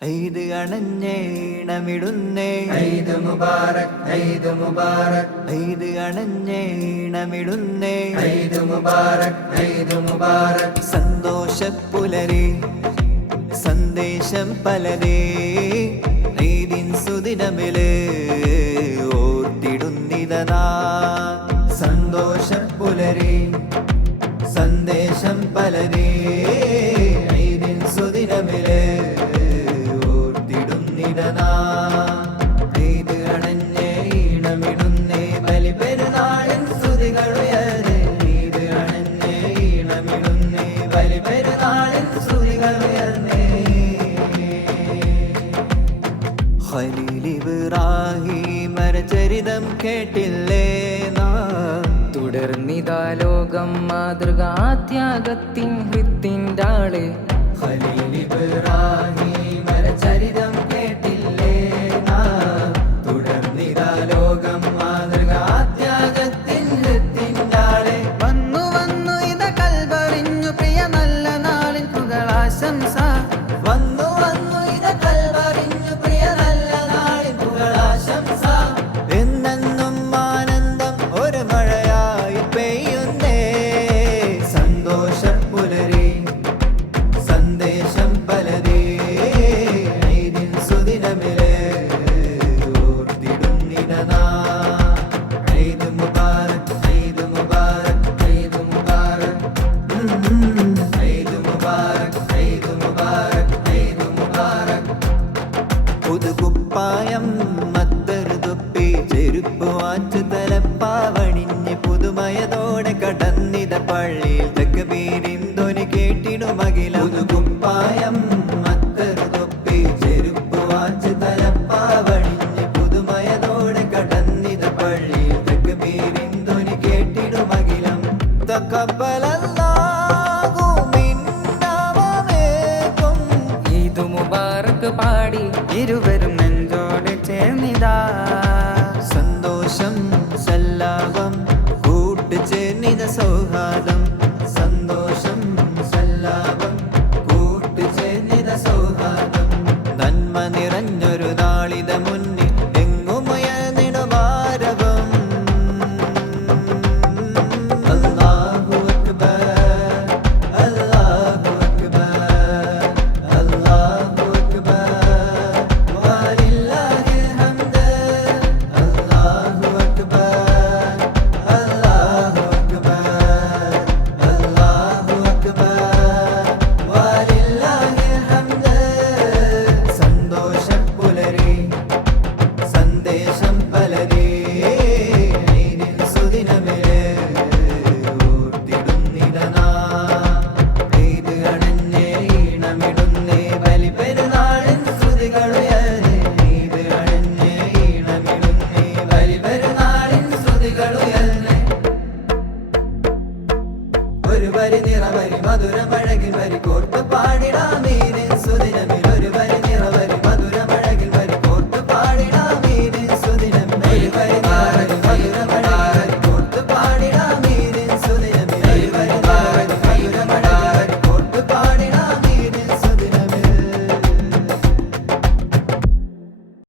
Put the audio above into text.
ഇത് അണഞ്ഞേണമിടുന്നേ. ഐത് മുബാറക് ഐത് മുബാറക്. ഐത് അണഞ്ഞേണമിടുന്നേ. ഈദ് മുബാറക് ഈദ് മുബാറക്. സന്തോഷപ്പുലരെ സന്ദേശം പലരേ ഐദിൻ സുദിനമിൽ ഓർത്തിടുന്നിതനാ ഖലീലിബ്രാഹിമര മരചരിതം കേട്ടില്ലേ നാം? തുടർന്നിതാ ലോകം മാതൃകാത്യാഗത്തിൻ ഹൃത്തിന്റെ ആളെ. ചരിതം മരചരിതം നാം പുതുകുപ്പായം മത്തരുതൊപ്പി ചെരുപ്പ് വാച്ച് തലപ്പാവണിഞ്ഞ് പുതുമയതോടെ കടന്നിത പള്ളിയിൽ പുതുകുപ്പായം ചെരുപ്പ് കടന്നിത പള്ളിയിൽ തെക്കബീരിന്തൊനി കേട്ടിടുമകിലം തക്കബലല്ലാഹു മിന്നവമേകും ഈദ് മുബാറക്ക് പാടി. ഇരുവരും നെഞ്ചോട് ചേർന്നിതാ. സന്തോഷം സല്ലാപം കൂട്ടുചേർന്നിത സൗഹാർദ്ദം. மதுர பழகி மறி கோர்ப்ப